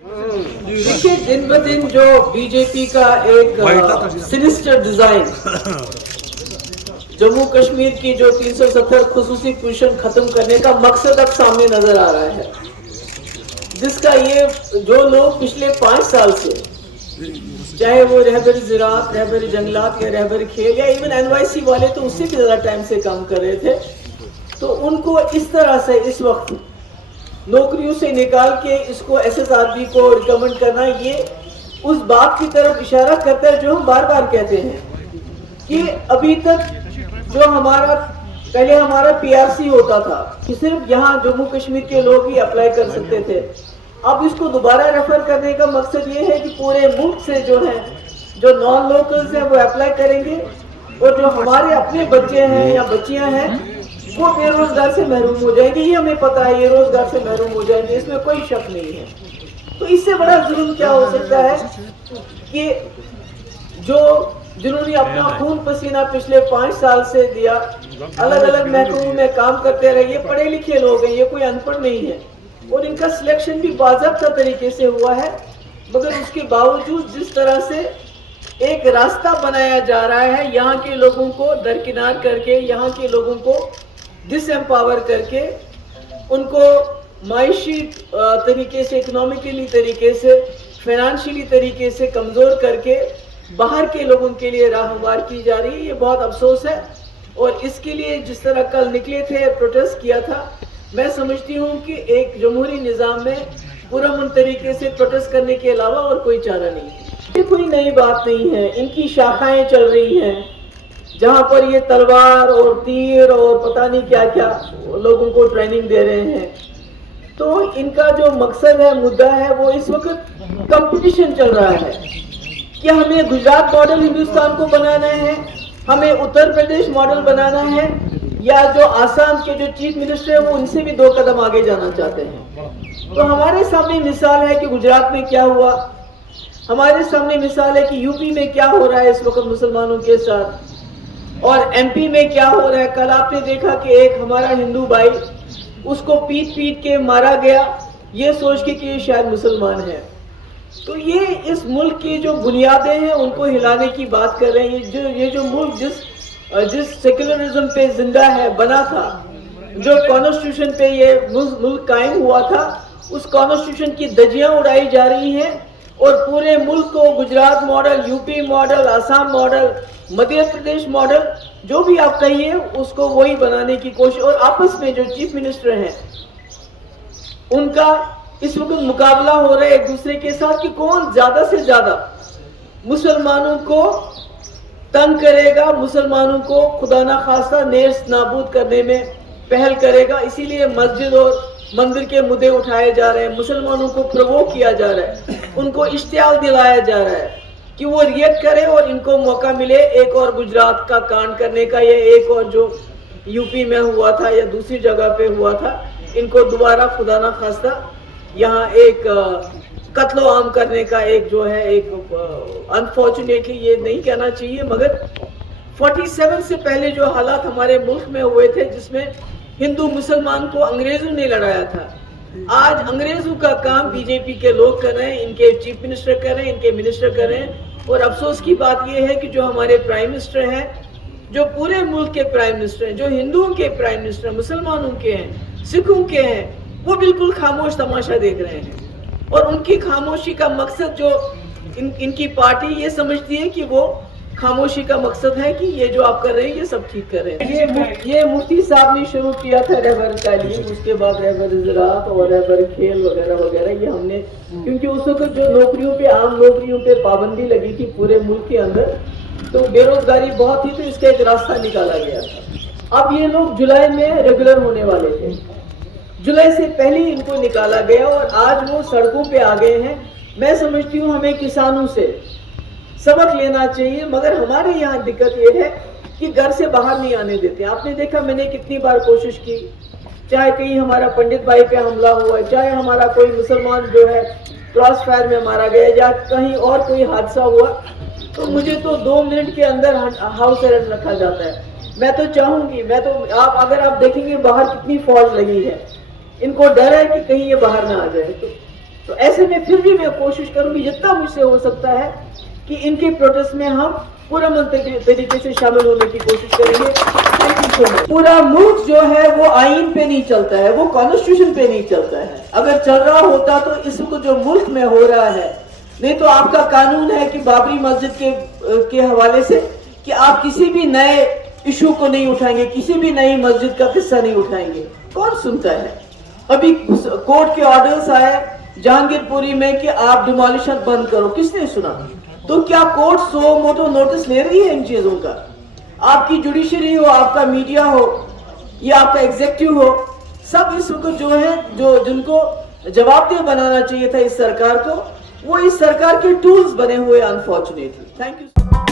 देखिए, दिन ब दिन जो बीजेपी का एक सिनिस्टर डिजाइन, जम्मू कश्मीर की जो 370 खुसूसी पोजीशन खत्म करने का मकसद अब सामने नजर आ रहा है, जिसका ये जो लोग पिछले 5 साल से, चाहे वो रहबर ज़राअत, रहबर जंगलात या रहबर खेल या इवन NYC वाले तो उससे भी ज़्यादा टाइम से काम कर रहे थे, तो उनको इस तरह से इस वक्त नौकरियों से निकाल के इसको SSRB को रिकमेंड करना, ये उस बात की तरफ इशारा करता है जो हम बार बार कहते हैं कि अभी तक जो पहले हमारा PRC होता था कि सिर्फ यहाँ जम्मू कश्मीर के लोग ही अप्लाई कर सकते थे, अब इसको दोबारा रेफर करने का मकसद ये है कि पूरे मुल्क से जो नॉन लोकल्स हैं वो अप्लाई करेंगे, और जो हमारे अपने बच्चे हैं या बच्चियां हैं वो बेरोजगार से महरूम हो जाएंगे। ये हमें पता है, ये रोजगार से महरूम हो जाएंगे, इसमें कोई शक नहीं है। तो इससे बड़ा जुर्म क्या हो सकता है कि जिन्होंने अपना खून पसीना पिछले 5 साल से दिया, अलग अलग महकमों में काम करते रहे, ये पढ़े लिखे लोग हैं, ये कोई अनपढ़ नहीं है, और इनका सिलेक्शन भी बाज़ाब्ता तरीके से हुआ है, मगर उसके बावजूद जिस तरह से एक रास्ता बनाया जा रहा है यहाँ के लोगों को दरकिनार करके, यहाँ के लोगों को डिसएम्पावर करके, उनको माइशी तरीके से, इकोनॉमिकली तरीके से, फाइनेंशियली तरीके से कमज़ोर करके बाहर के लोगों के लिए राह हमवार की जा रही है। ये बहुत अफसोस है, और इसके लिए जिस तरह कल निकले थे, प्रोटेस्ट किया था, मैं समझती हूँ कि एक जमहूरी निज़ाम में पुरअमन तरीके से प्रोटेस्ट करने के अलावा और कोई चारा नहीं है। ये कोई नई बात नहीं है, इनकी शाखाएं चल रही हैं जहाँ पर ये तलवार और तीर और पता नहीं क्या क्या लोगों को ट्रेनिंग दे रहे हैं। तो इनका जो मकसद है, मुद्दा है, वो इस वक्त कंपटीशन चल रहा है कि हमें गुजरात मॉडल हिंदुस्तान को बनाना है, हमें उत्तर प्रदेश मॉडल बनाना है, या जो आसाम के जो चीफ मिनिस्टर है वो उनसे भी 2 कदम आगे जाना चाहते हैं। तो हमारे सामने मिसाल है कि गुजरात में क्या हुआ, हमारे सामने मिसाल है कि यूपी में क्या हो रहा है इस वक्त मुसलमानों के साथ, और MP में क्या हो रहा है। कल आपने देखा कि एक हमारा हिंदू भाई, उसको पीट पीट के मारा गया, ये सोच के कि ये शायद मुसलमान है। तो ये इस मुल्क की जो बुनियादें हैं उनको हिलाने की बात कर रहे हैं। ये जो मुल्क जिस सेक्युलरिज्म पे जिंदा है, बना था, जो कॉन्स्टिट्यूशन पे ये मुल्क कायम हुआ था, उस कॉन्स्टिट्यूशन की धज्जियां उड़ाई जा रही हैं, और पूरे मुल्क को Gujarat model, UP model, Assam model, Madhya Pradesh model, जो भी आप कहिए, उसको वही बनाने की कोशिश। और आपस में जो चीफ मिनिस्टर हैं उनका इस वक्त मुकाबला हो रहा है एक दूसरे के साथ कि कौन ज्यादा से ज्यादा मुसलमानों को तंग करेगा, मुसलमानों को खुदा ना खास्ता नेस्त नाबूद करने में पहल करेगा। इसीलिए मस्जिद और मंदिर के मुद्दे उठाए जा रहे हैं, मुसलमानों को प्रोवोक किया जा रहा है, उनको इश्तियाल दिलाया जा रहा है कि वो रिएक्ट करे और इनको मौका मिले एक और गुजरात का कांड करने का, या एक और जो यूपी में हुआ था या दूसरी जगह पे हुआ था, इनको दोबारा खुदा ना खास्ता यहाँ एक कत्लो आम करने का एक जो है, एक अनफॉर्चुनेटली ये नहीं कहना चाहिए, मगर 47 से पहले जो हालात हमारे मुल्क में हुए थे, जिसमें हिंदू मुसलमान को अंग्रेजों ने लड़ाया था, आज अंग्रेजों का काम बीजेपी के लोग कर रहे हैं, इनके चीफ मिनिस्टर कर रहे हैं, इनके मिनिस्टर कर रहे हैं। और अफसोस की बात यह है कि जो हमारे प्राइम मिनिस्टर हैं, जो पूरे मुल्क के प्राइम मिनिस्टर हैं, जो हिंदुओं के प्राइम मिनिस्टर, मुसलमानों के हैं, सिखों के हैं, वो बिल्कुल खामोश तमाशा देख रहे हैं। और उनकी खामोशी का मकसद, जो इनकी पार्टी ये समझती है कि वो खामोशी का मकसद है कि ये जो आप कर रहे हैं ये सब ठीक कर रहे हैं। ये मुफ्ती साहब ने शुरू किया था रहबर तालीम, उसके बाद रहबर ज़राअत और रहबर खेल वगैरह वगैरह, ये हमने, क्योंकि उस वक्त जो नौकरियों पे, आम नौकरियों पे पाबंदी लगी थी पूरे मुल्क के अंदर, तो बेरोजगारी बहुत थी, तो इसका एक रास्ता निकाला गया था। अब ये लोग जुलाई में रेगुलर होने वाले थे, जुलाई से पहले ही इनको निकाला गया और आज वो सड़कों पे आ गए हैं। मैं समझती हूँ हमें किसानों से सबक लेना चाहिए, मगर हमारे यहाँ दिक्कत ये है कि घर से बाहर नहीं आने देते। आपने देखा, मैंने कितनी बार कोशिश की, चाहे कहीं हमारा पंडित भाई पे हमला हुआ, चाहे हमारा कोई मुसलमान जो है क्रॉस फायर में मारा गया, या कहीं और कोई हादसा हुआ, तो मुझे तो 2 मिनट के अंदर हाउस अरेस्ट रखा जाता है। मैं तो चाहूंगी, अगर आप देखेंगे बाहर कितनी फौज लगी है, इनको डर है कि कहीं ये बाहर ना आ जाए। तो ऐसे में फिर भी मैं कोशिश करूंगी जितना मुझसे हो सकता है कि इनके प्रोटेस्ट में हम पूरा तरीके से शामिल होने की कोशिश करेंगे। Thank you so much। पूरा मुल्क जो है वो आईन पे नहीं चलता है, वो कॉन्स्टिट्यूशन पे नहीं चलता है। अगर चल रहा होता तो इस वक्त जो मुल्क में हो रहा है, नहीं तो आपका कानून है कि बाबरी मस्जिद के हवाले से कि आप किसी भी नए इशू को नहीं उठाएंगे, किसी भी नई मस्जिद का किस्सा नहीं उठाएंगे। कौन सुनता है? अभी कोर्ट के ऑर्डर्स आए जहांगीरपुरी में कि आप डिमोलिशन बंद करो, किसने सुना? तो क्या कोर्ट सो मोटो नोटिस ले रही है इन चीजों का? आपकी जुडिशरी हो, आपका मीडिया हो या आपका एग्जीक्यूटिव हो, सब इस वक्त जो है जिनको जवाबदेह बनाना चाहिए था इस सरकार को, वो इस सरकार के टूल्स बने हुए अनफॉर्चुनेटली। Thank you.